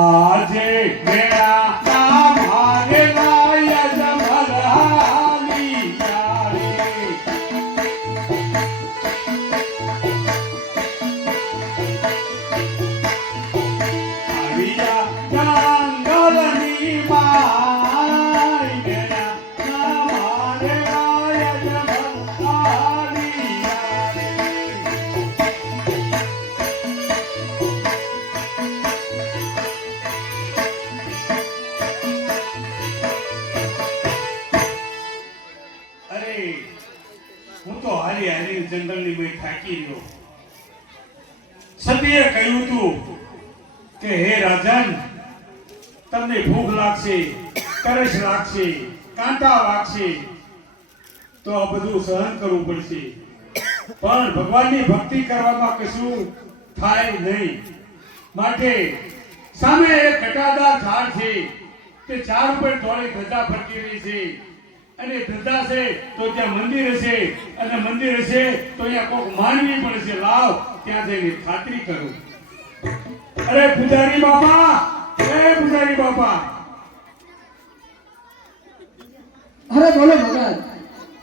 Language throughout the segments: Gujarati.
આજે મેરા નામ હારે લાય જમલ હાલી યારે આવિયા જંગલની માય મેરા નામ હારે લાય જમલ હાલી યારે હું તો હારી હારી જંગલની મેં થાકી રહ્યો. સતીએ કહ્યું હતું કે હે રાજન, તમને ભૂખ લાગશે, તરસ લાગશે, કાંટા વાગશે તો આ બધું સહન કરવું પડશે, પણ ભગવાનની ભક્તિ કરવામાં કશું થાય નહીં. માટે સામે એક ઘટાદાર ઝાડ છે, તે ઝાડ ઉપર થોડી ધજા ફરતી રહી છે, અને ધજા છે તો ત્યાં મંદિર હશે, અને મંદિર હશે તો અહીંયા કોઈક માનવી પણ હશે. લાવ ત્યાં જઈને ખાતરી કરું. અરે પૂજારી બાપા, એ પૂજારી બાપા. અરે બોલો ભગવાન.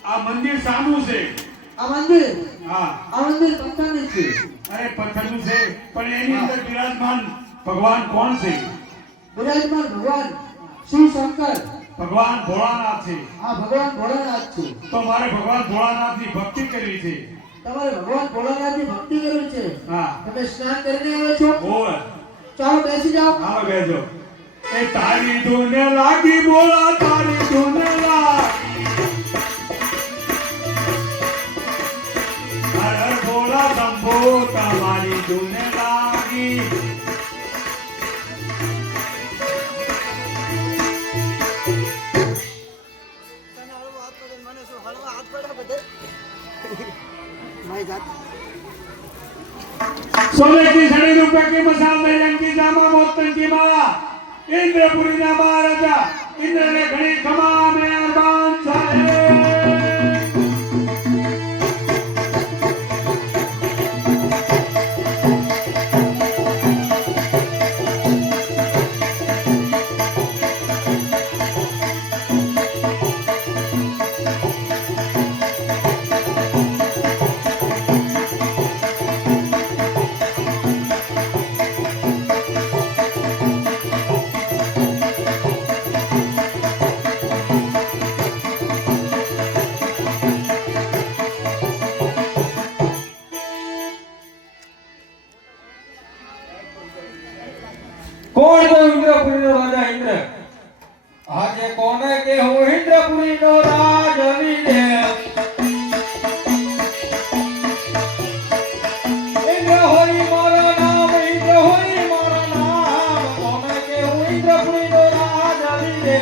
આ મંદિર સામું છે. આ મંદિર? હા, આ મંદિર પથ્થરનું છે. અરે પથ્થરનું છે, પણ એની અંદર બિરાજમાન ભગવાન કોણ છે? બિરાજમાન ભગવાન શિવ શંકર, ભગવાન ભોળાનાથ છે. આ ભગવાન ભોળાનાથ છે. તો મારે ભગવાન ભોળાનાથની ભક્તિ કરવી છે. તમારે ભગવાન ભોળાનાથની ભક્તિ કરવી છે? હા. તમે સ્નાન કરીને આવ્યો છો? બોલ. ચાલો બેસી જાઓ. હાલો બેસો. એ તારી ધૂન લાગી બોલા, તારી ધૂન લાગી, હર હર બોલા શંભો, તમારી ધૂન લાગી. सोने की सड़ी रुपए की मसाल में रंग की जामा मोतन की माला, इंद्रपुरी ना महाराजा इंद्र ने घड़ी खमा में अरबान साहे. કોણ તો ઇન્દ્રપુરીનો રાજા ઇન્દ્ર? આજે કોને કે હું ઇન્દ્રપુરીનો રાજ વિદે. ઇન્દ્ર હોય મારા નામ, ઇન્દ્ર હોય મારા નામ, કોને કે હું ઇન્દ્રપુરીનો રાજ વિદે.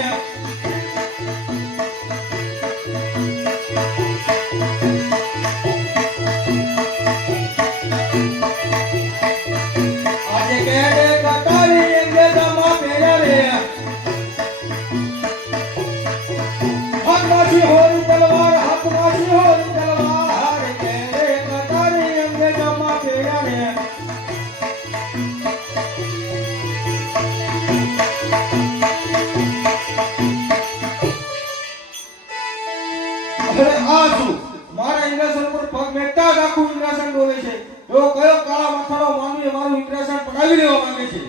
આજે કેડે કટારી અંગેજામાં પહેર્યા રે, હાથમાંથી હોરી તલવાર, હાથમાંથી હોરી તલવાર, કેડે કટારી અંગેજામાં પહેર્યા રે. અરે આ શું? મારા ઇન્દ્રાસન પર પગ મેકતા જ આખું ઇન્દ્રાસન ડોલે છે. જો કયો કાળા માથાનો માનવી મારું ઇન્દ્રાસન પડાવી લેવા માંગે છે.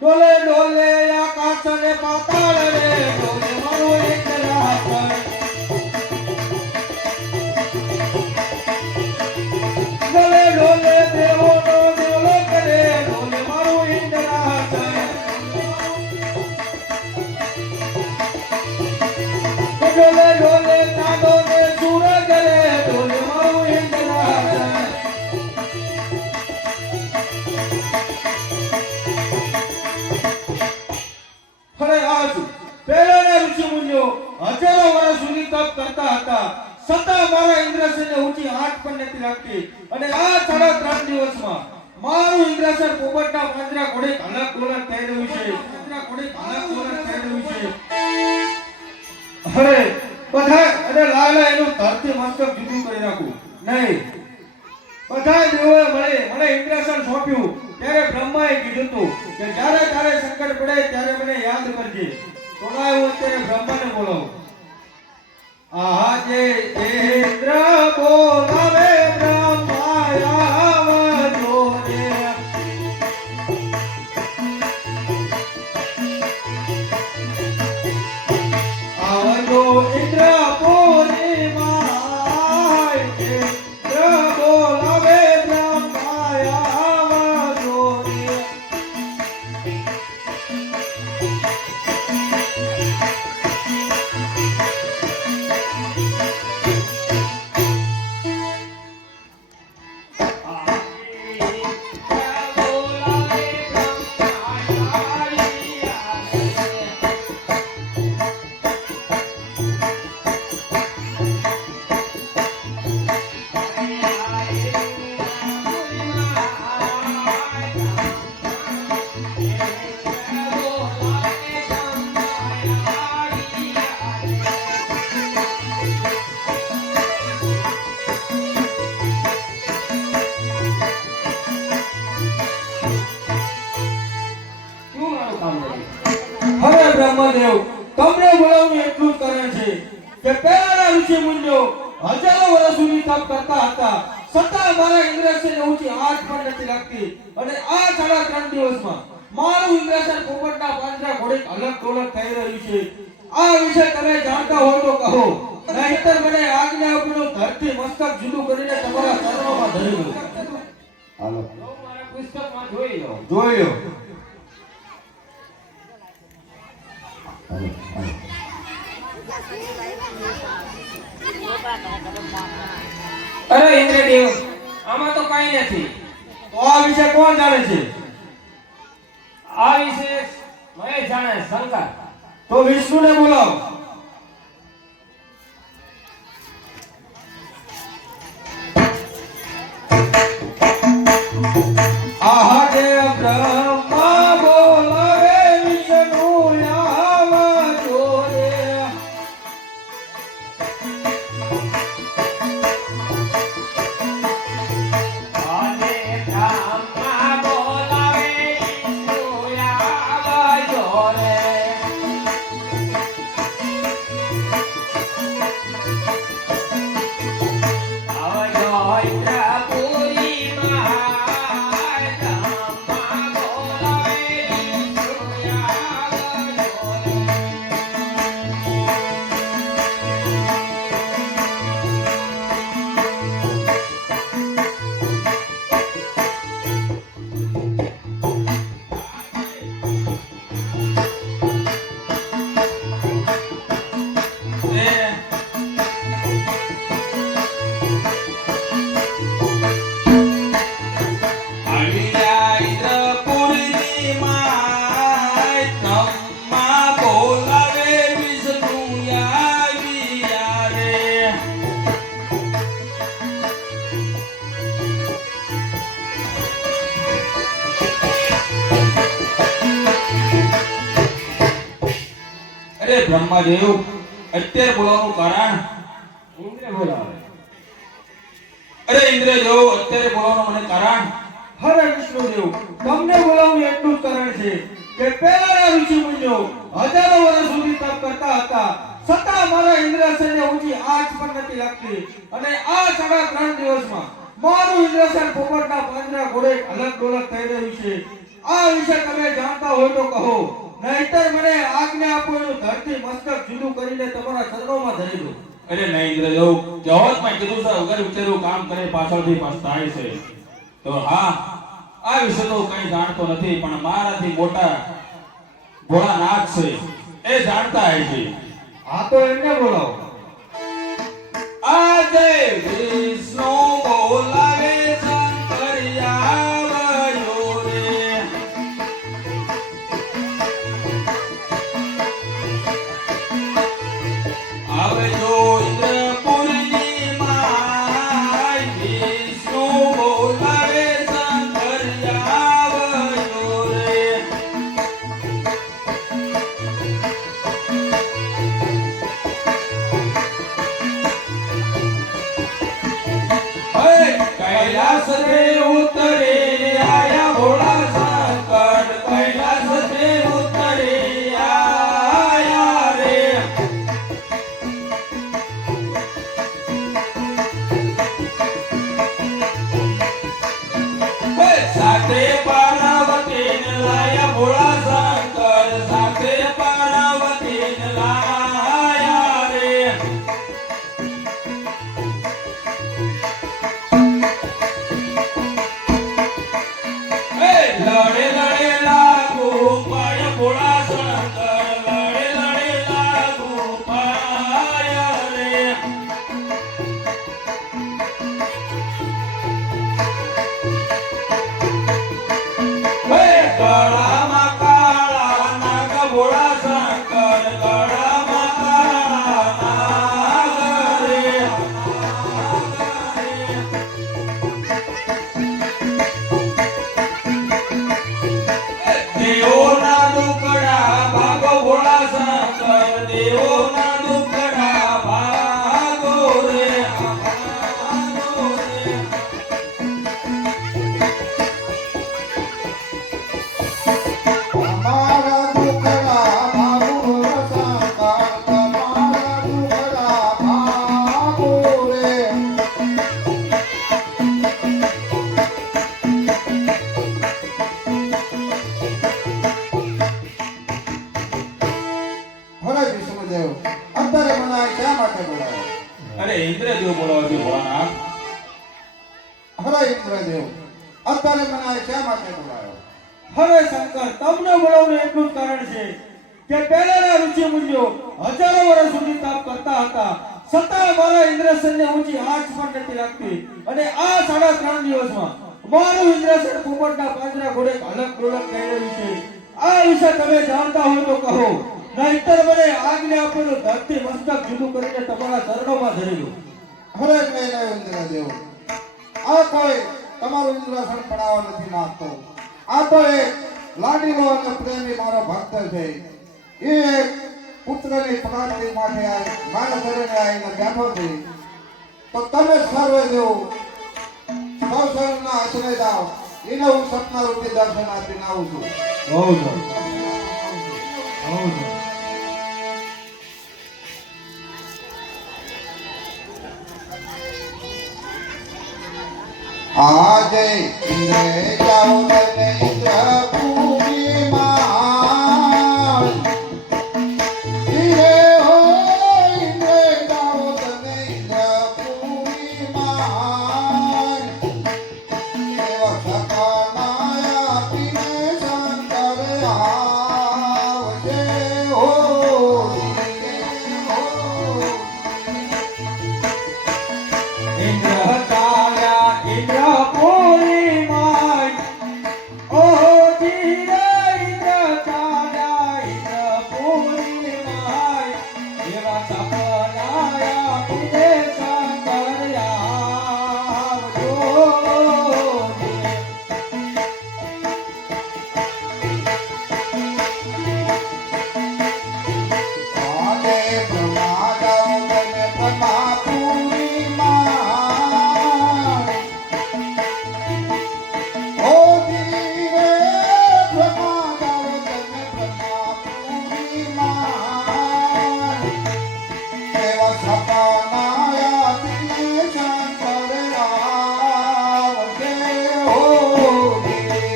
ડોલે ડોલે આકાશ ને પાતાળ રે, ડોલે મારો ઇન્દ્રાસન. ડોલે ડોલે દેવોનો ડોલો કરે, ડોલે મારું ઇન્દ્રાસન. ડોલે ડોલે ચાંદો ને સૂરજ રે, ડોલે મારું ઇન્દ્રાસન. નથી લાગતી અને આ 3.5 દિવસમાં મારું ઇન્દ્રાસન પોપટના પાંજરા ઘોડે અલગ ડોલક થઈ રહ્યું છે. પાંજરા ઘોડે અલગ ડોલક થઈ રહ્યું છે. અરે બધા અને લાલા એનું ધરતી મસ્તક જુદું કરી નાખું નહીં. બધા દેવોએ મને ઇન્દ્રાસન સોંપ્યું ત્યારે બ્રહ્માએ કીધું હતું કે જ્યારે તારે સંકટ પડે ત્યારે મને યાદ કરજે. તો ના હું અત્યારે બ્રહ્માને બોલાવું. આજે ઇન્દ્ર બોલાવે બ્રહ્મા આવજો રે. આવજો ઇન્દ્ર પૂર્ણિમા, ઇન્દ્ર બોલાવે બ્રહ્મા આવજો રે. હવે બ્રહ્મદેવ તમને બોલાવવાનું એટલું જ કારણ છે કે પહેલાના ઋષિ મુનિઓ હજારો વર્ષ સુધી તપ કરતા હતા, છતાં મારા ઇન્દ્રાસનને ઊંચી આંખ પણ નથી લાગતી અને આ 3.5 દિવસમાં મારું ઇન્દ્રાસન પોપટના પાંજરા ઘોડે અલગ ડોલક થઈ રહ્યું છે. આ વિશે તમે જાણતા હોય તો કહો, નહીંતર મને આજ્ઞા આપીને ધરતી મસ્તક જુદું કરીને તમારા ચરણોમાં ધરી દઉં. હાલો મારા પુસ્તકમાં જોઈ લો. અરે ઇન્દ્રદેવ, આમાં તો કઈ નથી. તો આ વિશે કોણ જાણે છે? આ વિશે મહેશ જાણે, શંકર. તો વિષ્ણુને બોલાવો. આહા દેવ બ્રહ્મા બોલાવે વિષ્ણુ આવજો રે. આજે બ્રહ્મા બોલાવે વિષ્ણુ આવજો રે. આવજો ઇન્દ્રપુરીમાં, બ્રહ્મા બોલાવે વિષ્ણુ આવજો રે. અરે બ્રહ્માદેવ, અત્યારે બોલાવવાનું કારણ? ઇન્દ્ર બોલાવે. અરે ઇન્દ્રદેવ, અત્યારે બોલાવવાનું મને કારણ? અરે વિષ્ણુદેવ, તમને બોલાવવાનું એટલું જ કારણ છે કે પહેલાના ઋષિ મુનિઓ હજારો વર્ષ સુધી તપ કરતા હતા, છતાં મારા ઇન્દ્રાસનને ઊંચી આંચ પણ નથી લાગતી અને આ 3.5 દિવસમાં મારું ઇન્દ્રાસન પોપટના પાંજરા ઘોડે અલગ ડોલક થઈ રહ્યું છે. આ વિશે તમે જાણતા હોય તો કહો, નહીંતર મને આજ્ઞા આપો એનું ધરતી મસ્તક જુદું કરીને તમારા ચરણોમાં ધરી દઉં. અરે નહીં ઇન્દ્રદેવ, કહેવતમાં કીધું છે વગર વિચાર્યું કામ કરે પાછળથી પછતાય છે. તો હા, આ વિશે તો કંઈ જાણતો નથી, પણ મારાથી મોટા ભોળાનાથ છે એ જાણતા હશે છે. હા તો એમને બોલાવો. આજે વિષ્ણુ બોલાવે શંકરિયા રે. આવજો ઇન્દ્રપુરની માય. ગળામાં કાળા નાગ ભોળા શંકર ગળામાં કાળા નાગ રે દેવોના દુકડા ભાગો ભોળા શંકર દેવોના દુકડા ભાગો રે ભાગો રે અમારા દુખડા ભાગો રસાકાર તમારા દુખડા ભાગો રે હરે વિષ્ણુદેવ અત્યારે મને આ શા માટે બોલાવ્યો? અરે ઇન્દ્રદેવ બોલાવે છે ભોળાનાથ હરે ઇન્દ્રદેવ અત્યારે મને આ શા માટે બોલાવ્યો? હરે શંકર તમને બોલાવવાનું એટલું જ કારણ છે કે પહેલાના ઋષિ મુનિઓ હજારો વર્ષ સુધી તપ કરતા હતા છતાં મારા ઇન્દ્રસનને ઊંચી આંચ પણ નથી લાગતી અને આ 3.5 દિવસમાં મારું ઇન્દ્રસન પોપટના પાંજરા ઘોડે હલક ડોલક થઈ રહ્યું છે. આ વિશે તમે જાણતા હોય તો કહો, નહીંતર મને આજ્ઞા આપો તો ધરતી મસ્તક જુદું કરીને તમારા ચરણોમાં ધરી લઉં. હરે ઇન્દ્રદેવ આ કોઈ તમારું ઇન્દ્રસન પડાવવા નથી માંગતો. આ તો એક લાડીલો અને પ્રેમી મારો ભક્ત છે. એ એક પુત્રની પ્રાપ્તિ માટે મારા ઘરે આવીને બેઠો છે. તો તમે સર્વે દેવ સૌસરના આશ્રય જાઓ, એને હું સપના રૂપે દર્શન આપીને આવું છું. આજે ઇન્દ્ર જાઓ તને ઇન્દ્ર ભૂમિમાં ધીરે હો ઇન્દ્ર જાઓ તને ઇન્દ્ર ભૂમિમાં એવા સપના આપીને શંકર આવજે હો ઇન્દ્ર તારા ઇન્દ્ર પૂરીમાં ઓહો ધીરે ઇન્દ્ર તારા ઇન્દ્ર પૂરીમાં એવા સપના આપીને શંકર આવજો આગે બ્રહ્મા જાઓ તને બ્રહ્મા પૂરીમાં ઓ ધીરે બ્રહ્મા જાઓ તને બ્રહ્મા પૂરીમાં એવા સપના આપીને શંકર આવજે હો ધીરે.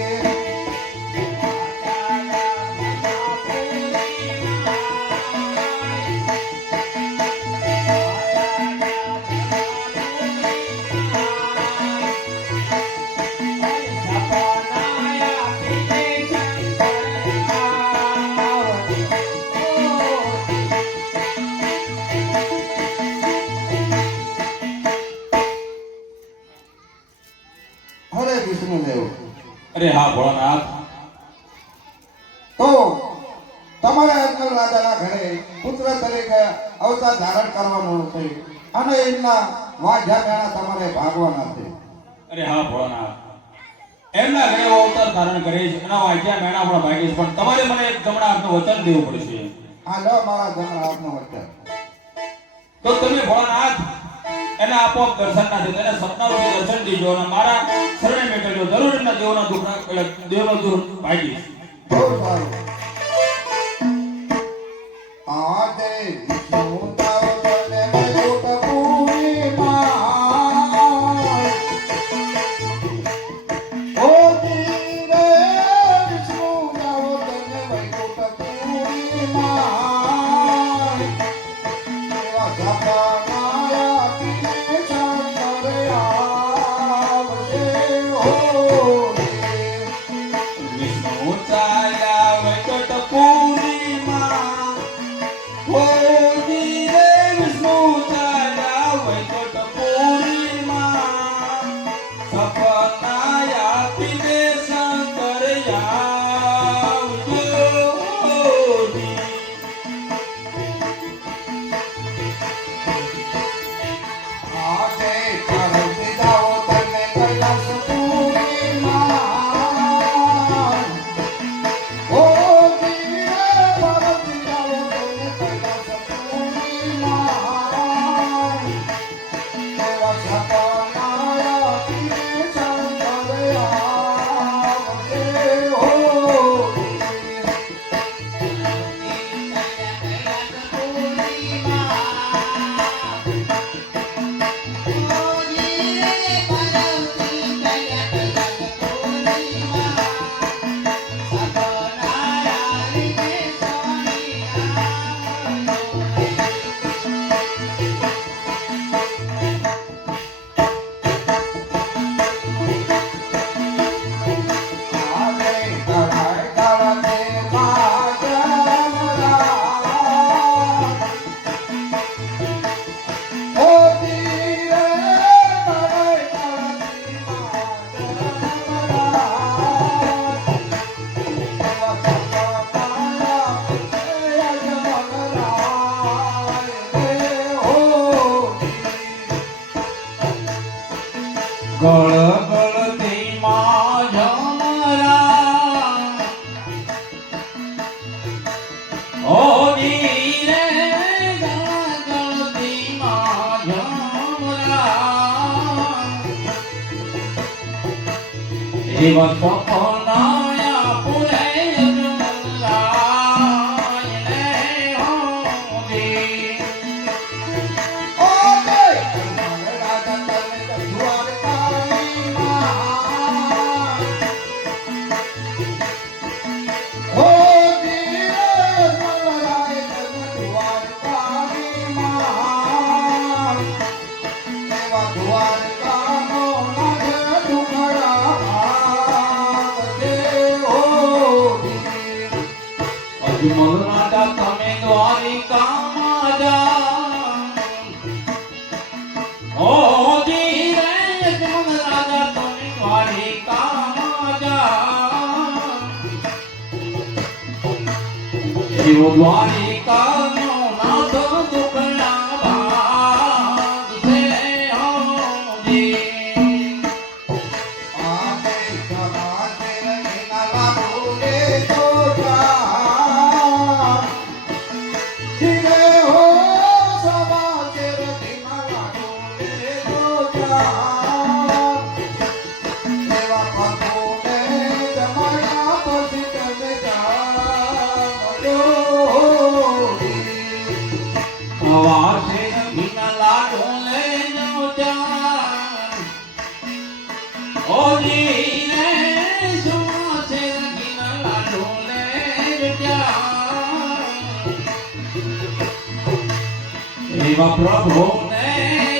હરે વિષ્ણુદેવ અરે હા ભોળાનાથ તો તમારે અજમલ રાજાના ઘરે પુત્ર તરીકે અવતાર ધારણ કરવાનું છે અને એમના વાંઝા મેણા તમારે ભાગવાના છે. અરે હા ભોળાનાથ એમના ઘરે હું અવતાર ધારણ કરીશ એના વાંચ્યા મેણા પણ ભાગીશ પણ તમારે મને એક જમણા હાથનું વચન દેવું પડશે. આ લો મારા જમણા હાથનો વચન. તો તમે ભોળાનાથ એને આપોઆપ દર્શન ના દેજો, એને સપના રૂપે દર્શન દેજો અને મારા શરણે મેળવજો. જરૂર એમના દેવના દુઃખના દેવનો દુઃખ ભાગીશ. બહુ સારું. આજે વિષ્ણુ તાવ તને વૈકુંઠ પૂરીમાં ઓ ધીરે વિષ્ણુ તાવ તને વૈકુંઠ પૂરીમાં એવા સપના આપીને શંકર આવજે હો વિષ્ણુ ચાલ્યા વૈકુંઠ પુરીમાં. ઓ એવા સપનાયા પૂરે જમલાયને હોદી. ઓ તે મારા રાજા તને તો દ્વારકાની માં ઓ ધીરજ મલરાય તને દ્વારકાની માં એવા દ્વારકાનો નાથ દુખડા ભાગજે હોદી. અજમલ રાજા તમે દ્વારિકામાં જાઓ. ઓ ધીરે અજમલ રાજા તમે દ્વારિકામાં જાઓ. એવો દ્વારિકાનો નાથ દુખડા ભાગજે હોદી. આને સમાજે રહીના લાભોને તો જા ધીરે હો સમાજે રહીના લાભોને તો જા એવા પગોને જમાયા પછી તમે જાઓ વાસે રંગીના લાડો લેજો જાન. ઓ ધીરે સુવાસે રંગીના લાડો લેજો જાન. એવા પ્રભુને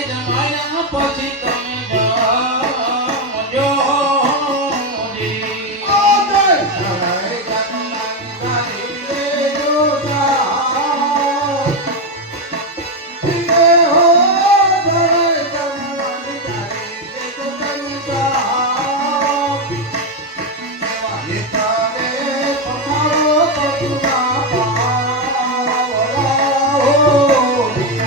જમાયા પછી તમે જમજો હોદી. ઓ જય સરાય જગન્નાથ ગાદી લેજો જા ધીરે હો સરાય જગન્નાથ ગાદી લેજો જા એવા હિતને પખાડો પતુના પાવલા હોદી.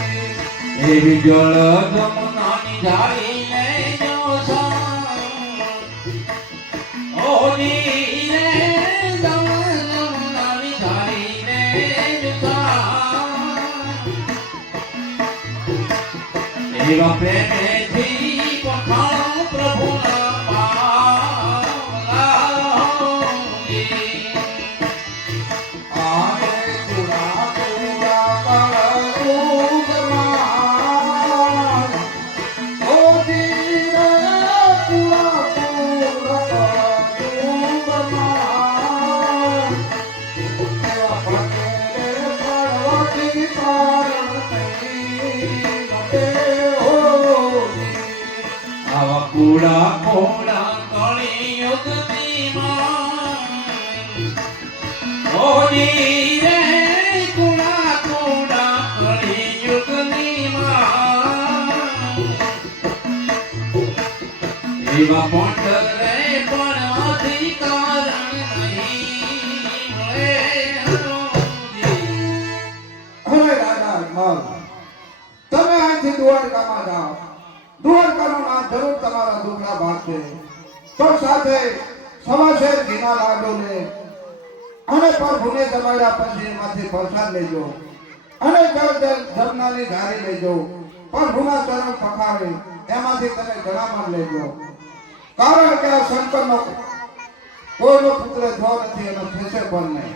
એવી જળ જમનાની જાળી લેજો સાન. ઓ ધીરે જમનાની જાળી લેજો સાન. એવા પ્રેમેથી પખાણો પ્રભુના પાવલા હોદી. આને કુડા કુડા કળયુગમાં ઓ ધીરે કુડા કુડા કળયુગમાં એવા ભગેરે પડવાથી કારણ થઈ મોટે હોદી. આવા કુડા કોડા કળિયુગની માં. ઓ ધીરે કુડા કોડા કળિયુગની માં. એવા પંડરે પણ અધિકારણ નહીં મળે હોદી. હવે રાજા અજમલ તમે અહીંથી દ્વારકામાં જાઓ. દ્વારકાનો નાથ જરૂર તમારા દુખડા ભાગશે. તો સાથે સવાશેર ઘીના લાડુને અને પ્રભુને જમાડ્યા પછી એમાંથી પ્રસાદ લેજો અને જમનાની ધારી લેજો. પ્રભુના ચરણ પખાવી એમાંથી તમે જણામણ લેજો. કારણ કે આ શંકરનો કોઈનો પુત્ર થયો નથી એનો થશે પણ નહીં.